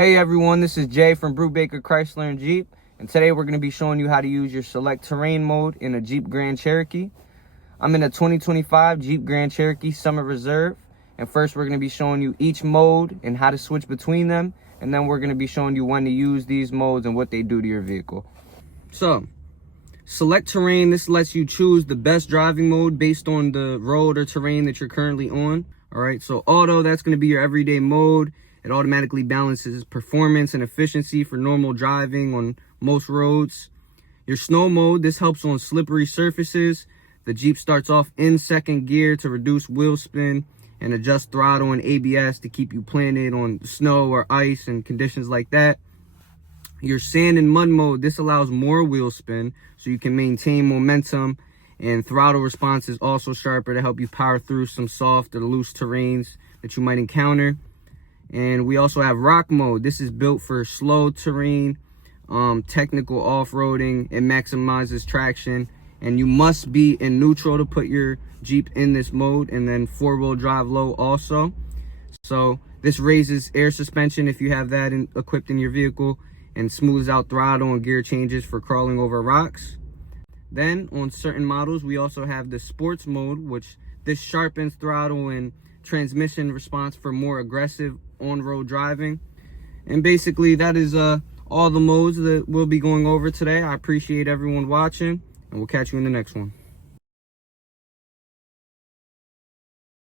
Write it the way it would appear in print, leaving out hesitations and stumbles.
Hey everyone, this is Jay from Brubaker Chrysler Jeep, and today we're going to be showing you how to use your Selec-Terrain mode in a Jeep Grand Cherokee. I'm in a 2025 Jeep Grand Cherokee Summer Reserve, and first we're going to be showing you each mode and how to switch between them, and then we're going to be showing you when to use these modes and what they do to your vehicle. So, Selec-Terrain, this lets you choose the best driving mode based on the road or terrain that you're currently on. Alright, so auto, that's going to be your everyday mode. It automatically balances performance and efficiency for normal driving on most roads. Your snow mode, this helps on slippery surfaces. The Jeep starts off in second gear to reduce wheel spin and adjust throttle and ABS to keep you planted on snow or ice and conditions like that. Your sand and mud mode, this allows more wheel spin so you can maintain momentum, and throttle response is also sharper to help you power through some soft or loose terrains that you might encounter. And we also have rock mode. This is built for slow terrain, technical off-roading. It maximizes traction, and you must be in neutral to put your Jeep in this mode, and then four-wheel drive low also. So this raises air suspension if you have that equipped in your vehicle, and smooths out throttle and gear changes for crawling over rocks. Then on certain models, we also have the sports mode, which this sharpens throttle and transmission response for more aggressive on-road driving. And basically that is all the modes that we'll be going over today. I appreciate everyone watching, and we'll catch you in the next one.